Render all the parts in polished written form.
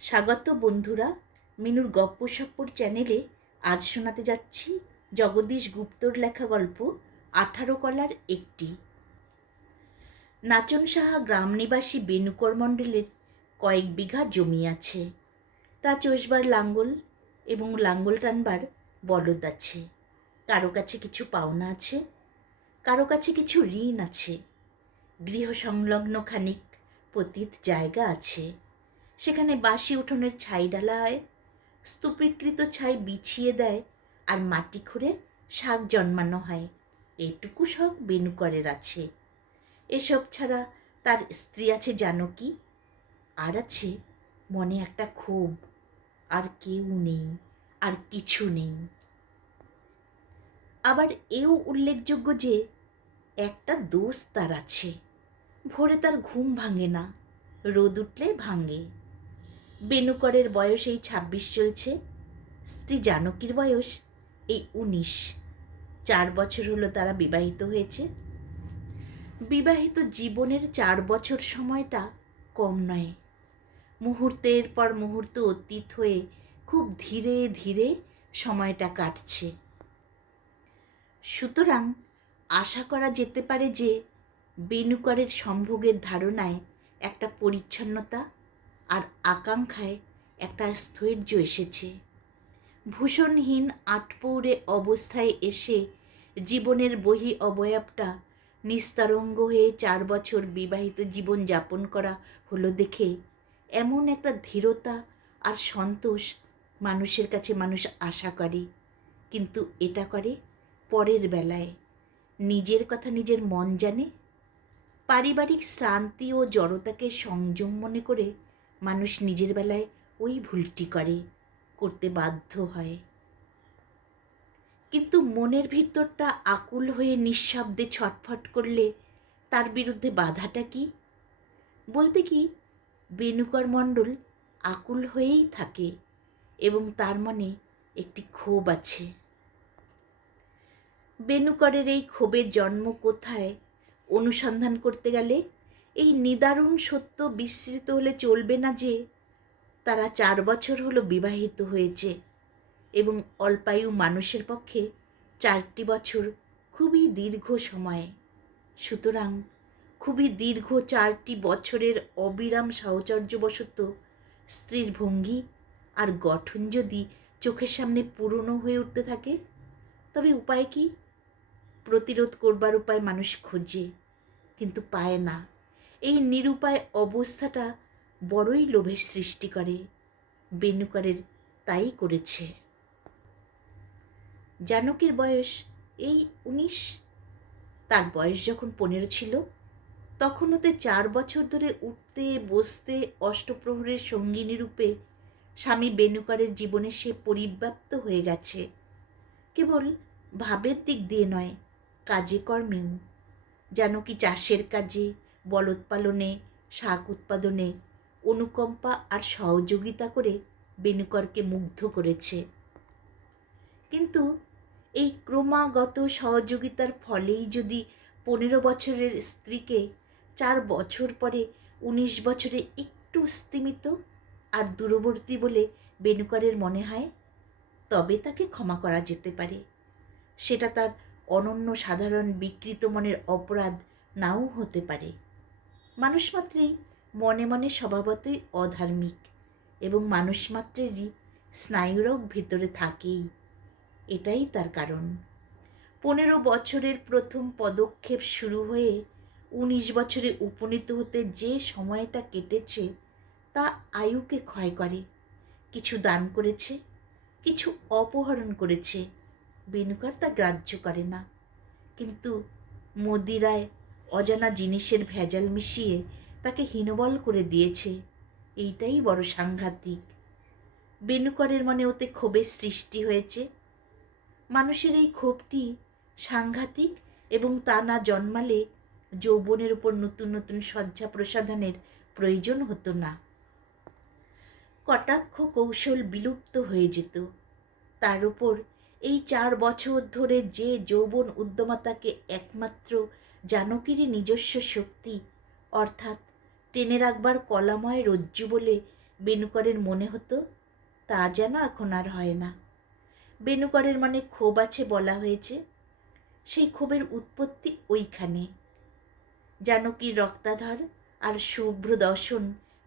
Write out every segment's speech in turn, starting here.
স্বাগত বন্ধুরা, মিনুর গপ্পসপ্পর চ্যানেলে আজ শোনাতে যাচ্ছি জগদীশ গুপ্তর লেখা গল্প 18 কলার একটি। নাচন সাহা গ্রাম নিবাসী বেণুকর মণ্ডলের কয়েক বিঘা জমি আছে। তা চষবার লাঙ্গল এবং লাঙ্গল টানবার বলদ আছে। কারো কাছে কিছু পাওনা আছে, কারো কাছে কিছু ঋণ আছে। গৃহ সংলগ্ন খানিক পতিত জায়গা আছে, সেখানে বাসি উঠোনের ছাই ডালা হয়, স্তূপীকৃত ছাই বিছিয়ে দেয় আর মাটি খুঁড়ে শাক জন্মানো হয়। এটুকু শখ বেণুকরের আছে। এসব ছাড়া তার স্ত্রী আছে জানকী, আর আছে মনে একটা ক্ষোভ, আর কেউ নেই, আর কিছু নেই। আবার এও উল্লেখযোগ্য যে একটা দোষ তার আছে, ভোরে তার ঘুম ভাঙে না, রোদ উঠলে ভাঙে। বেণুকরের বয়স এই 26 চলছে, স্ত্রী জানকীর বয়স এই 19। 4 বছর হলো তারা বিবাহিত হয়েছে। বিবাহিত জীবনের 4 বছর সময়টা কম নয়। মুহূর্তের পর মুহূর্ত অতীত হয়ে খুব ধীরে ধীরে সময়টা কাটছে। সুতরাং আশা করা যেতে পারে যে বেণুকরের সম্ভোগের ধারণায় একটা পরিচ্ছন্নতা আর আকাঙ্ক্ষায় একটা স্থৈর্য এসেছে। ভূষণহীন আটপৌরে অবস্থায় এসে জীবনের বহি অবয়বটা নিস্তরঙ্গ হয়ে 4 বছর বিবাহিত জীবন যাপন করা হলো দেখে এমন একটা ধীরতা আর সন্তোষ মানুষের কাছে মানুষ আশা করে, কিন্তু এটা করে পরের বেলায়। নিজের কথা নিজের মন জানে। পারিবারিক শ্রান্তি ও জড়তাকে সংযম মনে করে মানুষ নিজের বেলায় ওই ভুলটি করতে বাধ্য হয়। কিন্তু মনের ভিতরটা আকুল হয়ে নিঃশব্দে ছটফট করলে তার বিরুদ্ধে বাধাটা কি? বলতে কি, বেণুকর মণ্ডল আকুল হয়েই থাকে এবং তার মনে একটি ক্ষোভ আছে। বেণুকরের এই ক্ষোভের জন্ম কোথায় অনুসন্ধান করতে গেলে এই নিদারুণ সত্য বিস্মৃত হলে চলবে না যে তারা 4 বছর হলো বিবাহিত হয়েছে এবং অল্পায়ু মানুষের পক্ষে 4টি বছর খুবই দীর্ঘ সময়। সুতরাং খুবই দীর্ঘ 4টি বছরের অবিরাম সাহচর্যবশত স্ত্রীর ভঙ্গি আর গঠন যদি চোখের সামনে পুরনো হয়ে উঠতে থাকে, তবে উপায় কি? প্রতিরোধ করবার উপায় মানুষ খোঁজে, কিন্তু পায় না। এই নিরুপায় অবস্থাটা বড়ই লোভের সৃষ্টি করে। বেণুকরের তাই করেছে। জানকীর বয়স এই 19। তার বয়স যখন 15 ছিল, তখন হতে 4 বছর ধরে উঠতে বসতে অষ্টপ্রহরের সঙ্গিনী রূপে স্বামী বেণুকরের জীবনে সে পরিব্যাপ্ত হয়ে গেছে। কেবল ভাবের দিক দিয়ে নয়, কাজে কর্মেও। জানকী চাষের কাজে, বলদ পালনে, শাক উৎপাদনে অনুকম্পা আর সহযোগিতা করে বেণুকরকে মুগ্ধ করেছে। কিন্তু এই ক্রমাগত সহযোগিতার ফলেই যদি 15 বছরের স্ত্রীকে 4 বছর পরে 19 বছরে একটু স্তিমিত আর দূরবর্তী বলে বেণুকরের মনে হয়, তবে তাকে ক্ষমা করা যেতে পারে। সেটা তার অনন্য সাধারণ বিকৃত মনের অপরাধ নাও হতে পারে। মানুষ মাত্রেই মনে মনে স্বভাবতই অধার্মিক এবং মানুষ মাত্রেরই স্নায়ুরোগ ভিতরে থাকেই। এটাই তার কারণ। 15 বছরের প্রথম পদক্ষেপ শুরু হয়ে 19 বছরে উপনীত হতে যে সময়টা কেটেছে তা আয়ুকে ক্ষয় করে। কিছু দান করেছে, কিছু অপহরণ করেছে, বেণুকর তা গ্রাহ্য করে না। কিন্তু মদিরায় অজানা জিনিসের ভেজাল মিশিয়ে তাকে হীনবল করে দিয়েছে। এইটাই বড় সাংঘাতিক। বেণুকরের মনে ওতে ক্ষোভের সৃষ্টি হয়েছে। মানুষের এই ক্ষোভটি সাংঘাতিক এবং তা না জন্মালে যৌবনের উপর নতুন নতুন সজ্জা প্রসাধনের প্রয়োজন হতো না। কটাক্ষ কৌশল বিলুপ্ত হয়ে যেত। তার উপর এই 4 বছর ধরে যে যৌবন উদ্যমতাকে একমাত্র জানকীরই নিজস্ব শক্তি, অর্থাৎ টেনে রাখবার কলাময় রজ্জু বলে বেণুকরের মনে হতো তা যেন এখন আর হয় না। বেণুকরের মনে ক্ষোভ আছে বলা হয়েছে, সেই ক্ষোভের উৎপত্তি ওইখানে। জানকীর রক্তাধর আর শুভ্র দর্শন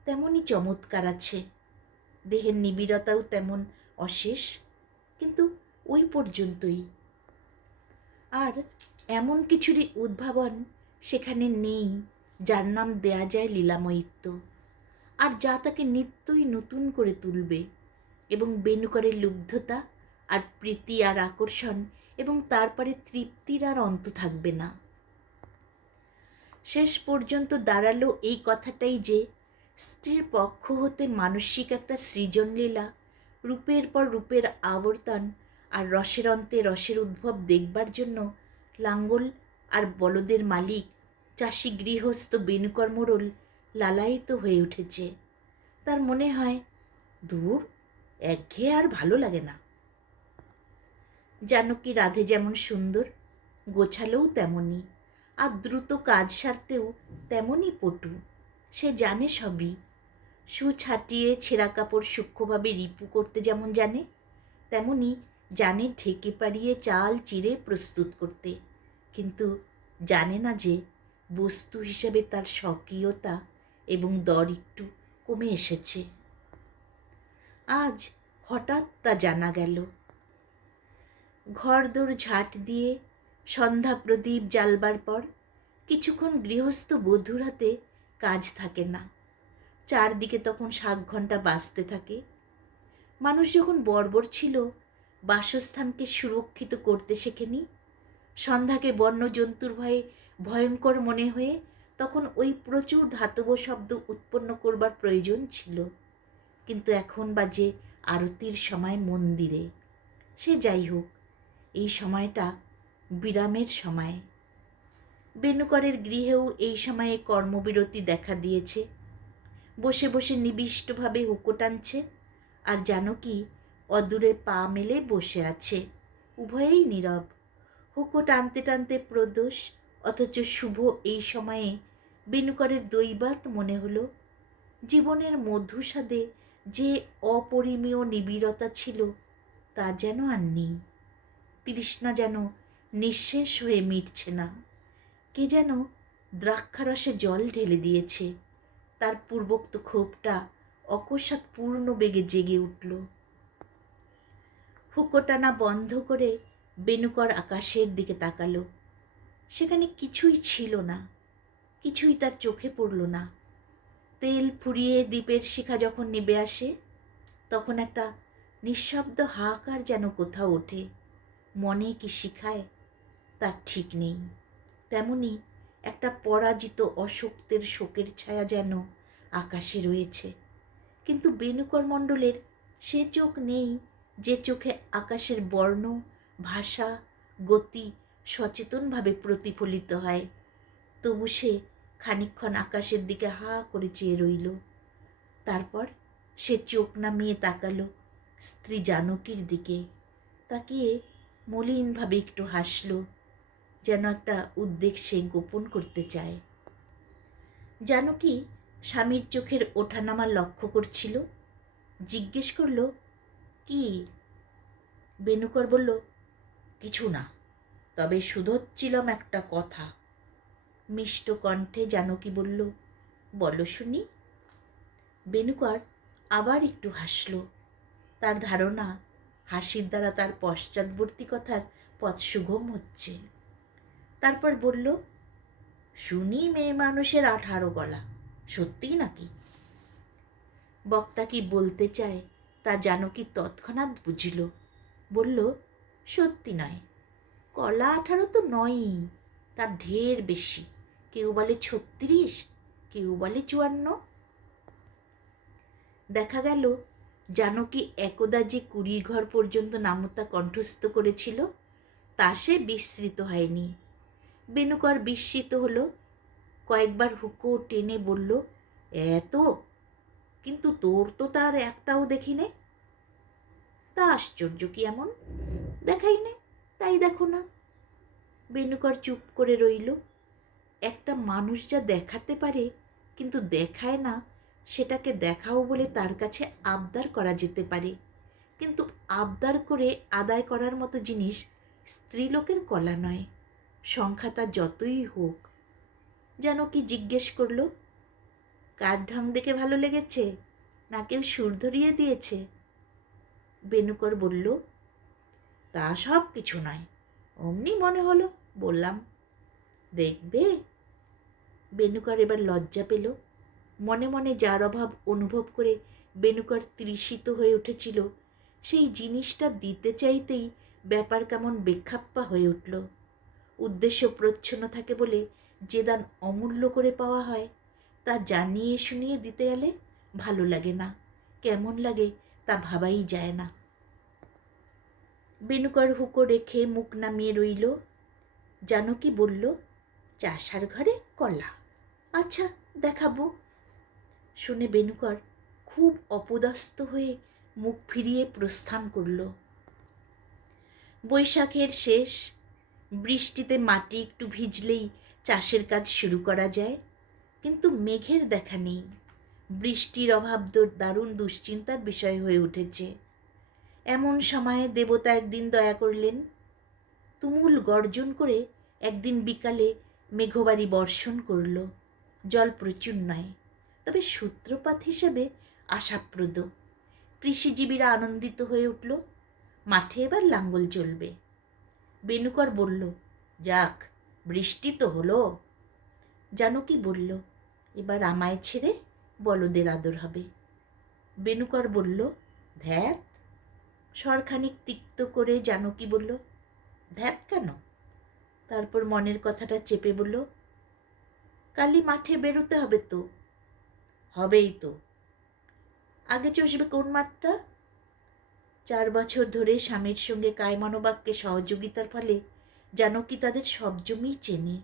তেমনই চমৎকার আছে, দেহের নিবিড়তাও তেমন অশেষ, কিন্তু ওই পর্যন্তই। আর এমন কিছুরই উদ্ভাবন সেখানে নেই যার নাম দেয়া যায় লীলাময়িত্ব, আর যা তাকে নিত্যই নতুন করে তুলবে। এবং বেণুকরের লুব্ধতা আর প্রীতি আর আকর্ষণ, এবং তারপরে তৃপ্তির আর অন্ত থাকবে না। শেষ পর্যন্ত দাঁড়ালো এই কথাটাই যে স্ত্রীর পক্ষ হতে মানসিক একটা সৃজনলীলা, রূপের পর রূপের আবর্তন আর রসের অন্তে রসের উদ্ভব দেখবার জন্য লাঙ্গল আর বলদের মালিক চাষি গৃহস্থ বেণুকর মোড়ল লালায়িত হয়ে উঠেছে। তার মনে হয়, দূর, একঘেয়ে আর ভালো লাগে না। জানকী রাধে যেমন সুন্দর, গোছালোও তেমনই, আর দ্রুত কাজ সারতেও তেমনই পটু। সে জানে সবই। সু ছাটিয়ে ছেঁড়া কাপড় সূক্ষ্মভাবে রিপু করতে যেমন জানে, তেমনি জানে ঢেকে পাড়িয়ে চাল চিড়ে প্রস্তুত করতে, কিন্তু জানে না যে বস্তু হিসেবে তার স্বকীয়তা এবং দর একটু কমে এসেছে। আজ হঠাৎ তা জানা গেল। ঘরদোর ঝাঁট দিয়ে সন্ধ্যা প্রদীপ জ্বালবার পর কিছুক্ষণ গৃহস্থ বধূর হাতে কাজ থাকে না। চারদিকে তখন 7 ঘণ্টা বাজতে থাকে। মানুষ যখন বর্বর ছিল, বাসস্থানকে সুরক্ষিত করতে শেখেনি, সন্ধ্যাকে বন্য জন্তুর ভয়ে ভয়ঙ্কর মনে হয়ে তখন ওই প্রচুর ধাতব শব্দ উৎপন্ন করবার প্রয়োজন ছিল। কিন্তু এখন বাজে আরতির সময় মন্দিরে। সে যাই হোক, এই সময়টা বিরামের সময়। বেণুকরের গৃহেও এই সময়ে কর্মবিরতি দেখা দিয়েছে। বসে বসে নিবিষ্টভাবে হুঁকো টানছে, আর জানকী অদূরে পা মেলে বসে আছে। উভয়েই নীরব। হুঁকো টানতে টানতে প্রদোষ অথচ শুভ এই সময়ে বেণুকরের দৈবাৎ মনে হলো, জীবনের মধুস্বাদে যে অপরিমেয় নিবিড়তা ছিল তা যেন আর নেই। তৃষ্ণা যেন নিঃশেষ হয়ে মিটছে না। কে যেন দ্রাক্ষারসে জল ঢেলে দিয়েছে। তার পূর্বোক্ত ক্ষোভটা অকস্মাৎ পূর্ণ বেগে জেগে উঠল। হুঁকো টানা বন্ধ করে বেণুকর আকাশের দিকে তাকালো। সেখানে কিছুই ছিল না, কিছুই তার চোখে পড়ল না। তেল ফুরিয়ে দ্বীপের শিখা যখন নেবে আসে, তখন একটা নিঃশব্দ হাহাকার যেন কোথাও ওঠে। মনে কি শিখায় তার ঠিক নেই। তেমনি একটা পরাজিত অশক্তের শোকের ছায়া যেন আকাশে রয়েছে। কিন্তু বেণুকর মণ্ডলের সে চোখ নেই যে চোখে আকাশের বর্ণ, ভাষা, গতি সচেতনভাবে প্রতিফলিত হয়। তবু সে খানিকক্ষণ আকাশের দিকে হা করে চেয়ে রইল। তারপর সে চোখ নামিয়ে তাকালো স্ত্রী জানকীর দিকে। তাকিয়ে মলিনভাবে একটু হাসল, যেন একটা উদ্বেগ সে গোপন করতে চায়। জানকী স্বামীর চোখের ওঠানামা লক্ষ্য করছিল। জিজ্ঞেস করল, কি? বেণুকর বলল, কিছু না, তবে শুধোচ্ছিলাম একটা কথা। মিষ্ট কণ্ঠে জানকী বলল, বলো শুনি। বেণুকর আবার একটু হাসল। তার ধারণা হাসির দ্বারা তার পশ্চাৎবর্তী কথার পথ সুগম হচ্ছে। তারপর বলল, শুনি মেয়ে মানুষের 18 গলা, সত্যিই নাকি? বক্তা কি বলতে চায় তা জানকী তৎক্ষণাৎ বুঝল। বলল, সত্যি নয়, কলা 18 তো নয়ই, তার ঢের বেশি। কেউ বলে 36, কেউ বলে 54। দেখা গেল জানকী একদা যে 20 ঘর পর্যন্ত নামতা কণ্ঠস্থ করেছিল তা সে বিস্মৃত হয়নি। বেণুকর বিস্মিত হলো। কয়েকবার হুঁকো টেনে বলল, এত? কিন্তু তোর তো তার একটাও দেখি নে। তা আশ্চর্য কি এমন? দেখাই নে, তাই দেখো না। বেণুকর চুপ করে রইল। একটা মানুষ যা দেখাতে পারে কিন্তু দেখায় না, সেটাকে দেখাও বলে তার কাছে আবদার করা যেতে পারে, কিন্তু আবদার করে আদায় করার মতো জিনিস স্ত্রীলোকের কলা নয়, সংখ্যা তার যতই হোক। যেন কি জিজ্ঞেস করলো, কার ঢং দেখে ভালো লেগেছে, না কেউ সুর ধরিয়ে দিয়েছে? বেনুকর বলল, তা সব কিছু নয়, অমনি মনে হলো বললাম। দেখবে? বেনুকর এবার লজ্জা পেল। মনে মনে যার অভাব অনুভব করে বেনুকর তৃষিত হয়ে উঠেছিল, সেই জিনিসটা দিতে চাইতেই ব্যাপার কেমন বেখাপ্পা হয়ে উঠল। উদ্দেশ্য প্রচ্ছন্ন থাকে বলে যে দান অমূল্য করে পাওয়া হয়, তা জানিয়ে শুনিয়ে দিতে গেলে ভালো লাগে না, কেমন লাগে তা ভাবাই যায় না। বেনুকর হুঁকো রেখে মুখ নামিয়ে রইল। জানকী বলল, চাষার ঘরে কলা, আচ্ছা দেখাবো। শুনে বেনুকর খুব অপদস্থ হয়ে মুখ ফিরিয়ে প্রস্থান করল। বৈশাখের শেষ, বৃষ্টিতে মাটি একটু ভিজলেই চাষের কাজ শুরু করা যায়, কিন্তু মেঘের দেখা নেই। বৃষ্টির অভাব দারুণ দুশ্চিন্তার বিষয় হয়ে উঠেছে। এমন সময়ে দেবতা একদিন দয়া করলেন। তুমুল গর্জন করে একদিন বিকালে মেঘবাড়ি বর্ষণ করল। জল প্রচুর নয়, তবে সূত্রপাত হিসেবে আশাপ্রদ। কৃষিজীবীরা আনন্দিত হয়ে উঠল। মাঠে এবার লাঙ্গল চলবে। বেনুকর বলল, যাক, বৃষ্টি তো হলো। জানকী বলল, এবার আমায় ছেড়ে বলদের আদর হবে। বেনুকর বলল, ধ্যাত। স্বরখানিক তিক্ত করে জানকী বলল, ধ্যাত কেন? তারপর মনের কথাটা চেপে বলল, কালই মাঠে বেরোতে হবে তো। হবেই তো। আগে চষবে কোন মাঠটা? 4 বছর ধরে স্বামীর সঙ্গে কায়মনোবাক্যে সহযোগিতার ফলে জানকী তাদের সব জমিই চেনে।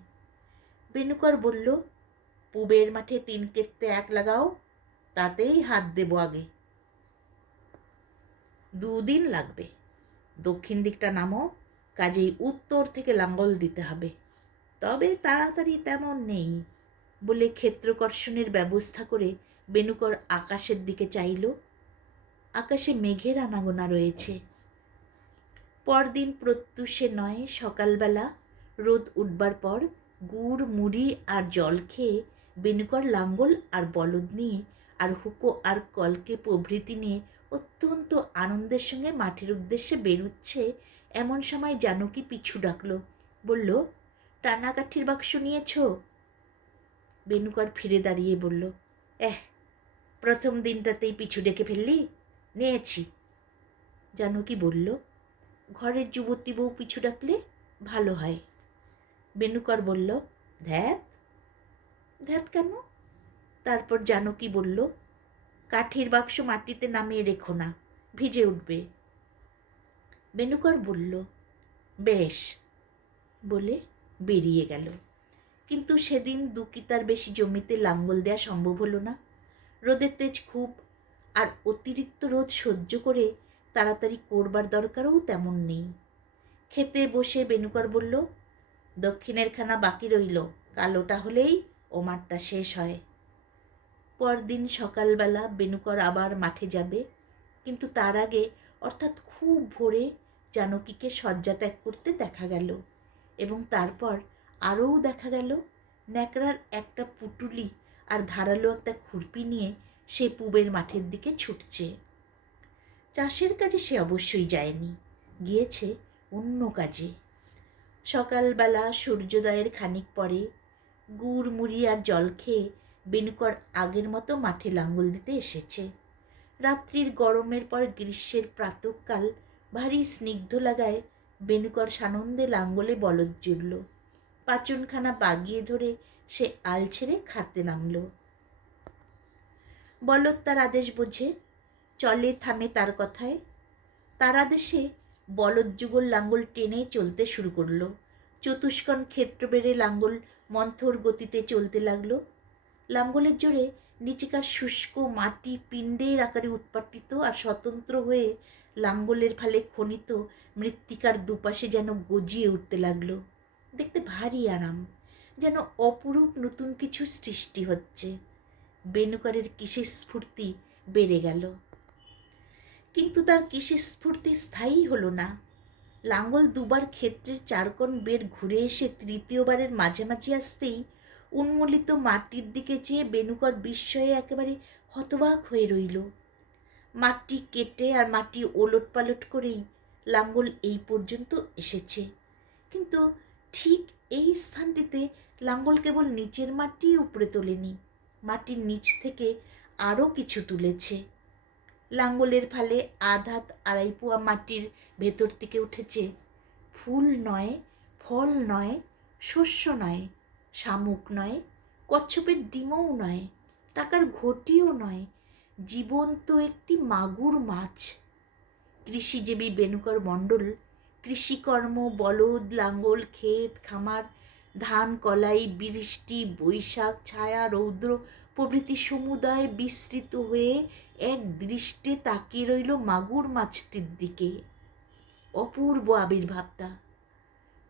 বেনুকর বলল, পূবের মাঠে 3 কেটতে 1 লাগাও, তাতেই হাত দেব আগে। 2 দিন লাগবে। দক্ষিণ দিকটা নামো, কাজেই উত্তর থেকে লাঙ্গল দিতে হবে। তবে তাড়াতাড়ি তেমন নেই। বলে ক্ষেত্রকর্ষণের ব্যবস্থা করে বেনুকর আকাশের দিকে চাইল। আকাশে মেঘের আনাগোনা রয়েছে। পরদিন প্রত্যুষে নয়, সকালবেলা রোদ উঠবার পর গুড় মুড়ি আর জল খেয়ে বেনুকর লাঙ্গল আর বলদ নিয়ে আর হুঁকো আর কলকে প্রভৃতি নিয়ে অত্যন্ত আনন্দের সঙ্গে মাঠের উদ্দেশ্যে বেরুচ্ছে। এমন সময় জানকী পিছু ডাকল, বলল, টানা কাঠির বাক্স নিয়েছ? বেনুকর ফিরে দাঁড়িয়ে বলল, প্রথম দিনটাতেই পিছু ডেকে ফেললি? নিয়েছি। জানকী বলল, ঘরের যুবতী বউ পিছু ডাকলে ভালো হয়। বেনুকর বলল, ধ্যাত। ধ্যাত কেন? তারপর জানকী বলল, কাঠির বাক্স মাটিতে নামিয়ে রেখো না, ভিজে উঠবে। বেনুকর বলল, বেশ, বলে বেরিয়ে গেল। কিন্তু সেদিন 2 কিতার বেশি জমিতে লাঙ্গল দেয়া সম্ভব হলো না। রোদের তেজ খুব, আর অতিরিক্ত রোদ সহ্য করে তাড়াতাড়ি করবার দরকারও তেমন নেই। খেতে বসে বেনুকর বলল, দক্ষিণের খানা বাকি রইল, কাল ওটা হলেই ও মাঠটা শেষ হয়। পরদিন সকালবেলা বেনুকর আবার মাঠে যাবে, কিন্তু তার আগে অর্থাৎ খুব ভোরে জানকীকে শয্যা ত্যাগ করতে দেখা গেল, এবং তারপর আরও দেখা গেল ন্যাকড়ার একটা পুটুলি আর ধারালো একটা খুরপি নিয়ে সে পূবের মাঠের দিকে ছুটছে। চাষের কাজে সে অবশ্যই যায়নি, গিয়েছে অন্য কাজে। সকালবেলা সূর্যোদয়ের খানিক পরে গুড় মুড়ি আর জল খেয়ে বেনুকর আগের মতো মাঠে লাঙ্গল দিতে এসেছে। রাত্রির গরমের পর গ্রীষ্মের প্রাতঃকাল ভারী স্নিগ্ধ লাগায় বেনুকর সানন্দে লাঙ্গলে বলদ জুড়ল। পাচনখানা বাগিয়ে ধরে সে আল ছেড়ে খাতে নামল। বলদ তার আদেশ বোঝে, চলে থামে তার কথায়। তার আদেশে বলদ যুগল লাঙ্গল টেনে চলতে শুরু করল। চতুষ্কোণ ক্ষেত্র বেড়ে লাঙ্গল মন্থর গতিতে চলতে লাগলো। লাঙ্গলের জোরে নিচেকার শুষ্ক মাটি পিণ্ডের আকারে উৎপাটিত আর স্বতন্ত্র হয়ে লাঙ্গলের ফালে খনিত মৃত্তিকার দুপাশে যেন গজিয়ে উঠতে লাগলো। দেখতে ভারী আরাম, যেন অপরূপ নতুন কিছু সৃষ্টি হচ্ছে। বেনুকরের কিসের স্ফূর্তি বেড়ে গেল। কিন্তু তার কিসের স্ফূর্তি স্থায়ী হলো না। লাঙ্গল দুবার ক্ষেত্রের চারকোণ বের ঘুরে এসে তৃতীয়বারের মাঝামাঝি আসতেই উন্মোলিত মাটির দিকে চেয়ে বেনুকর বিস্ময়ে একেবারে হতবাক হয়ে রইল। মাটি কেটে আর মাটি ওলটপালট করেই লাঙ্গল এই পর্যন্ত এসেছে, কিন্তু ঠিক এই স্থানটিতে লাঙ্গল কেবল নিচের মাটি উপরে তোলেনি, মাটির নিচ থেকে আরও কিছু তুলেছে। লাঙ্গলের ফালে আধ আড়াই পোয়া মাটির ভেতর থেকে উঠেছে ফুল নয়, ফল নয়, শস্য নয়, শামুক নয়, কচ্ছপের ডিমও নয়, টাকার ঘটিও নয়, জীবন্ত একটি মাগুর মাছ। কৃষিজীবী বেনুকর মণ্ডল কৃষিকর্ম, বলদ, লাঙ্গল, ক্ষেত খামার, ধান কলাই, বৃষ্টি, বৈশাখ, ছায়া, রৌদ্র প্রভৃতি সমুদায় বিস্তৃত হয়ে এক দৃষ্টে তাকিয়ে রইল মাগুর মাছটির দিকে। অপূর্ব আবির্ভাবটা।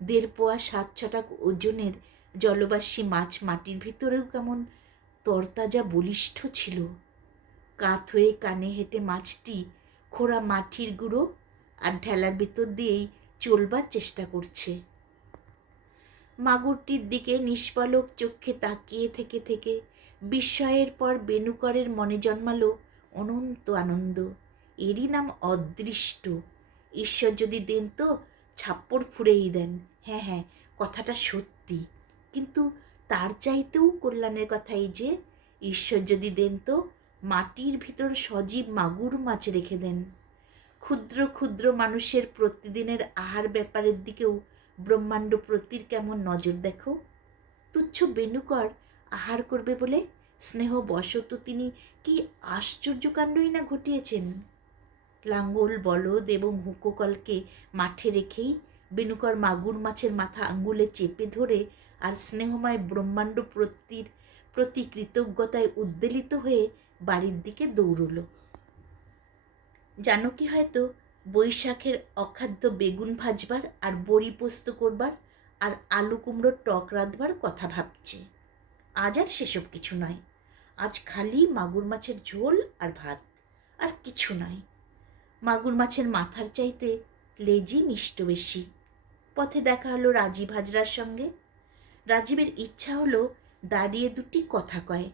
1.5 পোয়া 7-6 ওজনের জলবাসী মাছ মাটির ভিতরেও কেমন তরতাজা বলিষ্ঠ ছিল। কাত হয়ে কানে হেঁটে মাছটি খোঁড়া মাটির গুঁড়ো আর ঢেলার ভিতর দিয়েই চলবার চেষ্টা করছে। মাগুরটির দিকে নিষ্পলক চোখে তাকিয়ে থেকে থেকে বিস্ময়ের পর বেনুকরের মনে জন্মালো অনন্ত আনন্দ। এরই নাম অদৃষ্ট। ঈশ্বর যদি দেন তো ছাপ্পড় ফুঁড়েই দেন। হ্যাঁ হ্যাঁ, কথাটা সত্যি। কিন্তু তার চাইতেও কল্যাণের কথা এই যে ঈশ্বর যদি দেন তো মাটির ভিতর সজীব মাগুর মাছ রেখে দেন। ক্ষুদ্র ক্ষুদ্র মানুষের প্রতিদিনের আহার ব্যাপারের দিকেও ব্রহ্মাণ্ড প্রতির কেমন নজর দেখো। তুচ্ছ বেনুকর আহার করবে বলে স্নেহবশত তিনি কি আশ্চর্যকাণ্ডই না ঘটিয়েছেন। লাঙ্গল, বলদ এবং হুঁকোকলকে মাঠে রেখেই বেনুকর মাগুর মাছের মাথা আঙ্গুলে চেপে ধরে আর স্নেহময় ব্রহ্মাণ্ড প্রতি কৃতজ্ঞতায় উদ্বেলিত হয়ে বাড়ির দিকে দৌড়ল। জানকী হয়তো বৈশাখের অখাদ্য বেগুন ভাজবার আর বড়ি পোস্ত করবার আর আলু কুমড়োর টক রাঁধবার কথা ভাবছে। আজ আর সেসব কিছু নয়। আজ খালি মাগুর মাছের ঝোল আর ভাত, আর কিছু নয়। মাগুর মাছের মাথার চাইতে লেজই মিষ্ট বেশি। পথে দেখা হলো রাজীব হাজরার সঙ্গে। রাজীবের ইচ্ছা হলো দাঁড়িয়ে দুটি কথা কয়,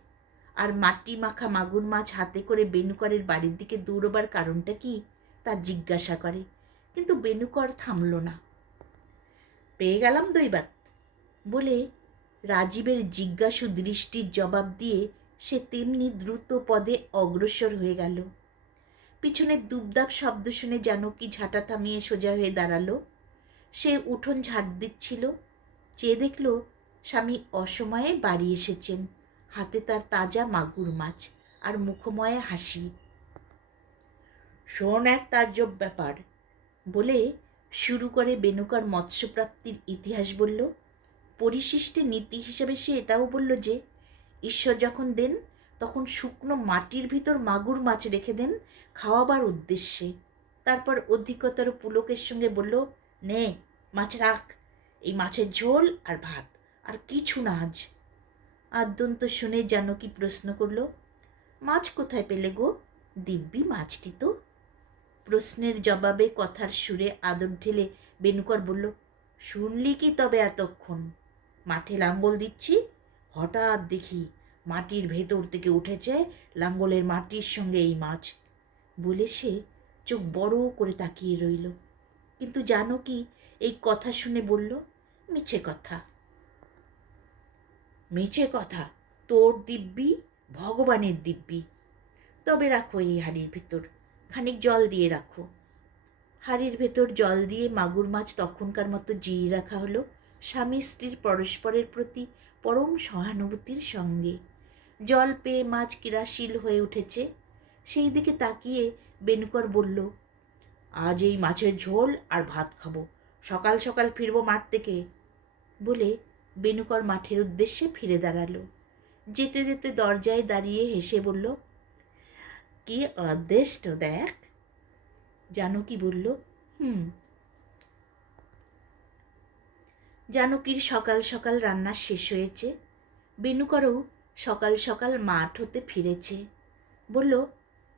আর মাটি মাখা মাগুর মাছ হাতে করে বেনুকরের বাড়ির দিকে দৌড়বার কারণটা কি তা জিজ্ঞাসা করে। কিন্তু বেনুকর থামল না। পেয়ে গেলাম দৈবাত বলে রাজীবের জিজ্ঞাসু দৃষ্টির জবাব দিয়ে সে তেমনি দ্রুত পদে অগ্রসর হয়ে গেল। পিছনের দুবদাব শব্দ শুনে জানকী ঝাঁটা থামিয়ে সোজা হয়ে দাঁড়ালো। সে উঠোন ঝাড় দিচ্ছিল। চেয়ে দেখল স্বামী অসময়ে বাড়ি এসেছেন, হাতে তার তাজা মাগুর মাছ আর মুখময় হাসি। শোন এক তাজ্জব ব্যাপার বলে শুরু করে বেনুকর মৎস্যপ্রাপ্তির ইতিহাস বলল। পরিশিষ্টে নীতি হিসেবে সে এটাও বলল যে ঈশ্বর যখন দেন তখন শুকনো মাটির ভিতর মাগুর মাছ রেখে দেন খাওয়াবার উদ্দেশ্যে। তারপর অধিকতর পুলকের সঙ্গে বলল, নে মাছ রাখ, এই মাছের ঝোল আর ভাত, আর কিছু না আজ। আদ্যন্ত শুনে জানকী প্রশ্ন করল, মাছ কোথায় পেলে গো? দিব্যি মাছটি তো। প্রশ্নের জবাবে কথার সুরে আদর ঢেলে বেনুকর বলল, শুনলি কি তবে এতক্ষণ? মাঠে লাঙ্গল দিচ্ছি, হঠাৎ দেখি মাটির ভেতর থেকে উঠেছে লাঙ্গলের মাটির সঙ্গে এই মাছ। বলে সে চোখ বড় করে তাকিয়ে রইল। কিন্তু জানকী এই কথা শুনে বলল, মিছে কথা। মিছে কথা? তোর দিব্যি, ভগবানের দিব্যি। তবে রাখো এই হাঁড়ির ভেতর, খানিক জল দিয়ে রাখো। হাঁড়ির ভেতর জল দিয়ে মাগুর মাছ তখনকার মতো জিয়ে রাখা হলো স্বামী স্ত্রীর পরস্পরের প্রতি পরম সহানুভূতির সঙ্গে। জল পেয়ে মাছ ক্রিয়াশীল হয়ে উঠেছে। সেই দিকে তাকিয়ে বেনুকর বলল, আজ এই মাছের ঝোল আর ভাত খাবো, সকাল সকাল ফিরবো মাঠ থেকে। বলে বেনুকর মাঠের উদ্দেশ্যে ফিরে দাঁড়ালো। যেতে যেতে দরজায় দাঁড়িয়ে হেসে বলল, কি অদৃষ্ট দেখ। জানকী বলল, জানকীর সকাল সকাল রান্না শেষ হয়েছে। বেনুকরও সকাল সকাল মাঠ হতে ফিরেছে। বলল,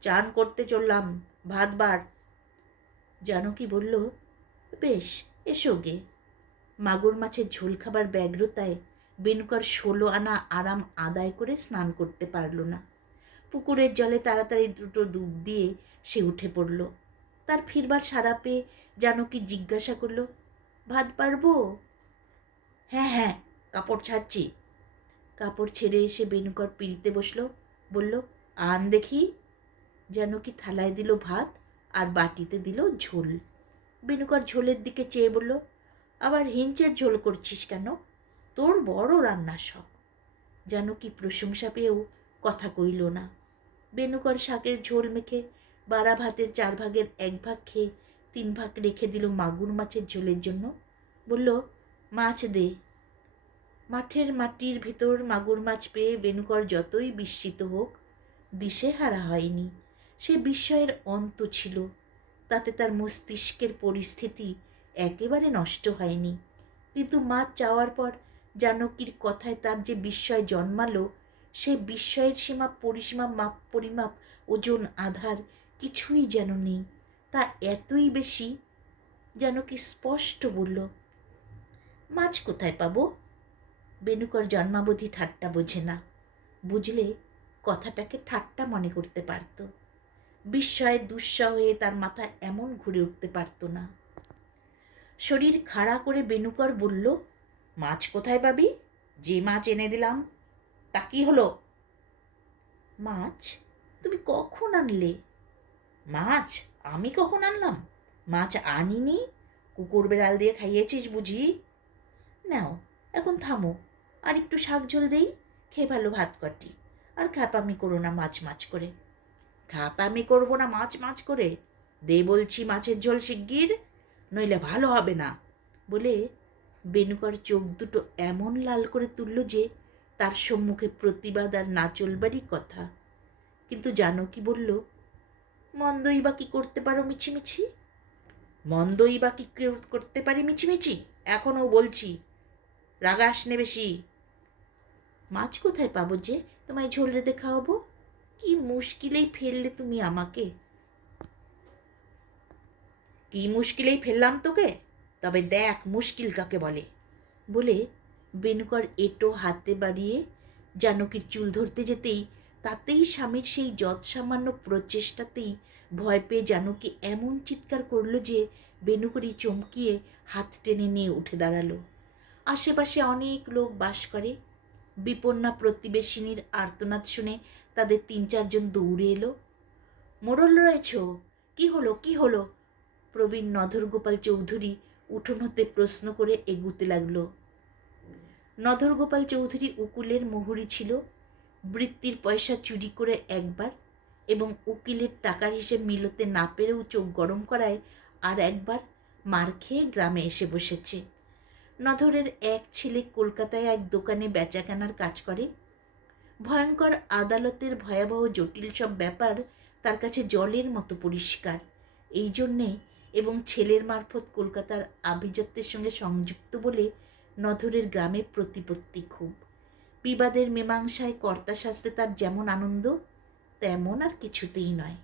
চান করতে চললাম, ভাত বার। জানকী বলল, বেশ, এসো গে। মাগুর মাছের ঝোল খাবার ব্যগ্রতায় বেনুকার 16 আনা আরাম আদায় করে স্নান করতে পারল না। পুকুরের জলে তাড়াতাড়ি দুটো ডুব দিয়ে সে উঠে পড়ল। তার ফিরবার সারা পেয়ে জানকী জিজ্ঞাসা করল, ভাত পারবো? হ্যাঁ হ্যাঁ, কাপড় ছাড়ছি। কাপড় ছেড়ে এসে বেনুকর পিড়িতে বসল। বলল, আন দেখি। জানকী থালায় দিল ভাত আর বাটিতে দিল ঝোল। বেনুকর ঝোলের দিকে চেয়ে বলল, আবার হিঞ্চের ঝোল করছিস কেন? তোর বড় রান্নার শখ। জানকী প্রশংসা পেয়েও কথা কইল না। বেনুকর শাকের ঝোল মেখে বাড়া ভাতের 4 ভাগের 1 ভাগ খেয়ে 3 ভাগ রেখে দিল মাগুর মাছের ঝোলের জন্য। বলল, মাছ দে। মাঠের মাটির ভিতর মাগুর মাছ পেয়ে বেনুকর যতই বিস্মিত হোক, দিশেহারা হয়নি। সে বিস্ময়ের অন্ত ছিল। তাতে তার মস্তিষ্কের পরিস্থিতি একেবারে নষ্ট হয়নি। কিন্তু মাছ চাওয়ার পর জানকীর কথায় তার যে বিস্ময় জন্মালো, সে বিস্ময়ের সীমা পরিসীমা মাপ পরিমাপ ওজন আধার কিছুই যেন নেই। তা এতই বেশি, জানকী স্পষ্ট বলল, মাছ কোথায় পাবো? বেনুকর জন্মাবধি ঠাট্টা বোঝে না। বুঝলে কথাটাকে ঠাট্টা মনে করতে পারত। বিস্ময়ে দুঃসহ হয়ে তার মাথা এমন ঘুরে উঠতে পারত না। শরীর খাড়া করে বেনুকর বলল, মাছ কোথায় পাবি? যে মাছ এনে দিলাম। তা কি হলো? মাছ তুমি কখন আনলে? মাছ আমি কখন আনলাম? মাছ আনিনি। কুকুর বেড়াল দিয়ে খাইয়েছিস বুঝি? নাও, এখন থামো, আর একটু শাক ঝোল দেই, খেয়ে ভালো ভাত কটি। আর খ্যাপামি করো না মাছ মাছ করে। খ্যাপামি করবো না মাছ মাছ করে? দে বলছি মাছের ঝোল শিগগির, নইলে ভালো হবে না। বলে বেনুকর চোখ দুটো এমন লাল করে তুলল যে তার সম্মুখে প্রতিবাদ আর না চলবারই কথা। কিন্তু জানকী বলল, মন্দই বা কি করতে পারো মিছিমিছি? মন্দই বা কি করতে পারি মিছিমিছি? এখনও বলছি, রাগাস নে বেশি। মাছ কোথায় পাবো যে তোমায় ঝোল রেঁধে খাওয়াবো? কি মুশকিলেই ফেললে তুমি আমাকে। কি মুশকিলেই ফেললাম তোকে? তবে দেখ মুশকিল কাকে বলে। বলে বেনুকর এঁটো হাতে বাড়িয়ে জানকীর চুল ধরতে যেতেই তাতেই স্বামীর সেই যৎসামান্য প্রচেষ্টাতেই ভয় পেয়ে জানকী এমন চিৎকার করল যে বেনুকরই চমকিয়ে হাত টেনে নিয়ে উঠে দাঁড়ালো। আশেপাশে অনেক লোক বাস করে। বিপন্না প্রতিবেশিনীর আর্তনাদ শুনে তাদের 3-4 জন দৌড়ে এলো। মোড়ল রয়েছ? কি হলো কি হলো? প্রবীণ নধরগোপাল চৌধুরী উঠোন হতে প্রশ্ন করে এগুতে লাগলো। নধরগোপাল চৌধুরী উকিলের মোহরি ছিল। বৃত্তির পয়সা চুরি করে একবার, এবং উকিলের টাকার হিসেব মিলতে না পেরেও চোখ গরম করায় আর একবার মার খেয়ে গ্রামে এসে বসেছে। নধরের এক ছেলে কলকাতায় এক দোকানে বেচাকেনার কাজ করে। ভয়ঙ্কর আদালতের ভয়াবহ জটিল সব ব্যাপার তার কাছে জলের মতো পরিষ্কার। এই জন্যে এবং ছেলের মারফত কলকাতার আভিজাত্যের সঙ্গে সংযুক্ত বলে নধরের গ্রামে প্রতিপত্তি খুব। বিবাদের মীমাংসায় কর্তা শাস্তে তার যেমন আনন্দ, তেমন আর কিছুতেই নয়।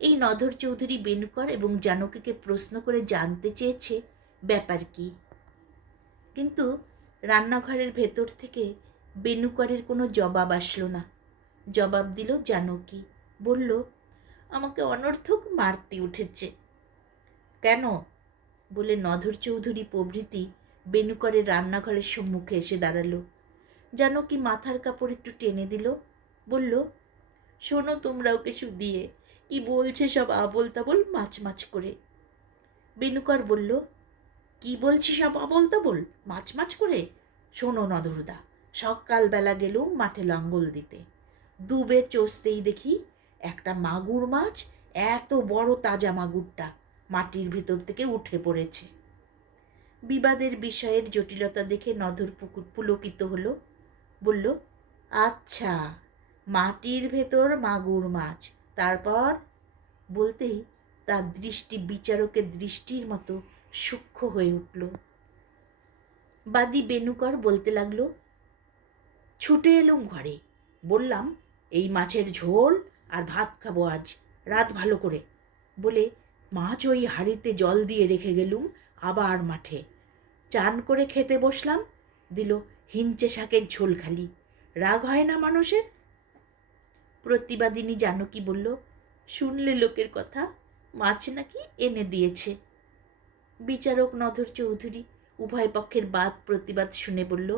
এই নধর চৌধুরী বেনুকর এবং জানকীকে প্রশ্ন করে জানতে চেয়েছে ব্যাপার কি। কিন্তু রান্নাঘরের ভেতর থেকে বেনুকরের কোনো জবাব আসলো না। জবাব দিল জানকী। বলল, আমাকে অনর্থক মারতে উঠেছে। কেন? বলে নধর চৌধুরী প্রভৃতি বেনুকরের রান্নাঘরের সম্মুখে এসে দাঁড়ালো। জানকী মাথার কাপড় একটু টেনে দিল। বলল, শোনো তোমরা ওকে শুধিয়ে, কি বলছে সব আবোল তাবোল মাছ মাছ করে। বেনুকর বলল, কি বলছি সব আবোল তাবোল মাছ মাছ করে? শোনো নধরদা, সকালবেলা গেলুম মাঠে লাঙ্গল দিতে। দুবের চষতেই দেখি একটা মাগুর মাছ, এত বড় তাজা মাগুরটা মাটির ভিতর থেকে উঠে পড়েছে। বিবাদের বিষয়ের জটিলতা দেখে নধর পুলকিত হলো। বলল, আচ্ছা, মাটির ভেতর মাগুর মাছ, তারপর? বলতেই তার দৃষ্টি বিচারকের দৃষ্টির মতো সূক্ষ্ম হয়ে উঠল। বাদী বেনুকর বলতে লাগলো, ছুটে এলুম ঘরে, বললাম, এই মাছের ঝোল আর ভাত খাবো আজ, রাত ভালো করে। বলে মাছ ওই হাঁড়িতে জল দিয়ে রেখে গেলুম আবার মাঠে। চান করে খেতে বসলাম, দিল হিঞ্চে শাকের ঝোল খালি। রাগ হয় না মানুষের? প্রতিবাদিনী জানকী বলল, শুনলে লোকের কথা, মাছ নাকি এনে দিয়েছে। বিচারক নধর চৌধুরী উভয় পক্ষের বাদ প্রতিবাদ শুনে বলল,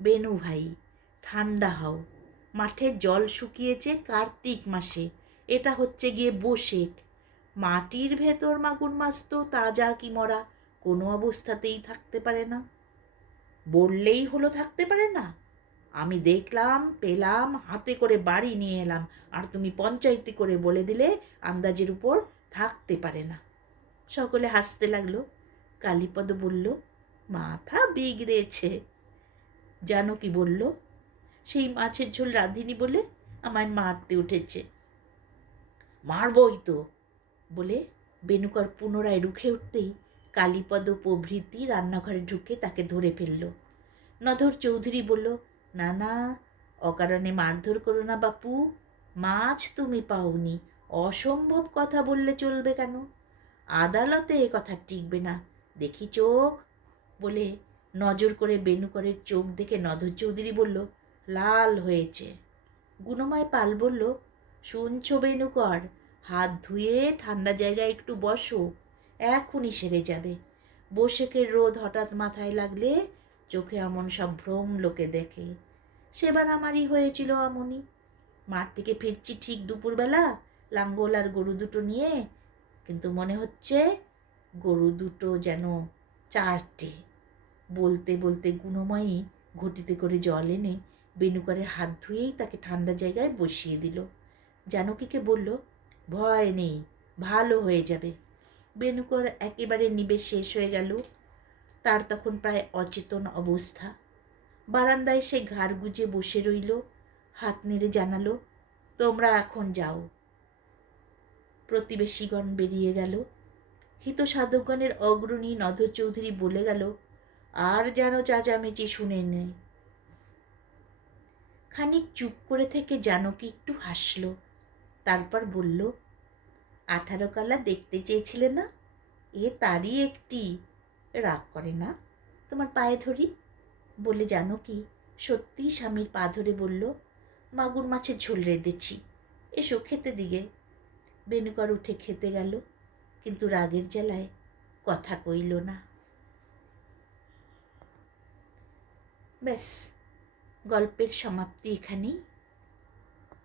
বেনু ভাই, ঠান্ডা হও, মাঠের জল শুকিয়েছে কার্তিক মাসে, এটা হচ্ছে গিয়ে বৈশাখ। মাটির ভেতর মাগুর মাছ তো তাজা কি মরা কোনো অবস্থাতেই থাকতে পারে না। বললেই হলো থাকতে পারে না? আমি দেখলাম, পেলাম, হাতে করে বাড়ি নিয়ে এলাম, আর তুমি পঞ্চায়েতি করে বলে দিলে আন্দাজের উপর থাকতে পারে না। সকলে হাসতে লাগলো। কালীপদ বলল, মাথা বিগড়েছে। জানকী বলল, সেই মাছের ঝোল রাঁধিনি বলে আমায় মারতে উঠেছে। মারবই তো বলে বেনুকর পুনরায় রুখে উঠতেই কালীপদ প্রভৃতি রান্নাঘরে ঢুকে তাকে ধরে ফেলল। নধর চৌধুরী বলল, না না, অকারণে মারধর করো না বাপু, মাছ তুমি পাওনি, অসম্ভব কথা বললে চলবে কেন? আদালতে এ কথা টিকবে না, দেখি চোখ। বলে নজর করে বেনুকরের চোখ দেখে নধর চৌধুরী বলল, লাল হয়েছে। গুণময় পাল বলল, শুনছ বেনুকর, হাত ধুয়ে ঠান্ডা জায়গায় একটু বসো, এখনই সেরে যাবে। বৈশাখের রোদ হঠাৎ মাথায় লাগলে চোখে এমন সব ভ্রম লোকে দেখে। সেবার আমারই হয়েছিল এমনই। মাঠ থেকে ফিরছি ঠিক দুপুরবেলা, লাঙ্গল আর গরু দুটো নিয়ে, কিন্তু মনে হচ্ছে গরু দুটো যেন চারটে। বলতে বলতে গুণময়ী ঘটিতে করে জল এনে বেনুকরের হাত ধুয়েই তাকে ঠান্ডা জায়গায় বসিয়ে দিল। জানকীকে বলল, ভয় নেই, ভালো হয়ে যাবে। বেনুকর একেবারে নিবে শেষ হয়ে গেল। তার তখন প্রায় অচেতন অবস্থা। বারান্দায় সে ঘাড় গুজে বসে রইল, হাত নেড়ে জানালো, তোমরা এখন যাও। প্রতিবেশীগণ বেরিয়ে গেল। হিত সাধকগণের অগ্রণী নধর চৌধুরী বলে গেল, আর যেন চেঁচামেচি শুনে নেই। খানিক চুপ করে থেকে জানকী একটু হাসল, তারপর বলল, 18 কালা দেখতে চেয়েছিলে না, এ তারই একটি। রাগ করে না, তোমার পায়ে ধরি। বলে জানকী সত্যি স্বামীর পা ধরে বলল, মাগুর মাছের ঝোল রেঁধেছি, এসো খেতে দিগে। বেনুকর উঠে খেতে গেল, কিন্তু রাগের জ্বালায় কথা কইল না। ব্যাস, গল্পের সমাপ্তি এখানেই।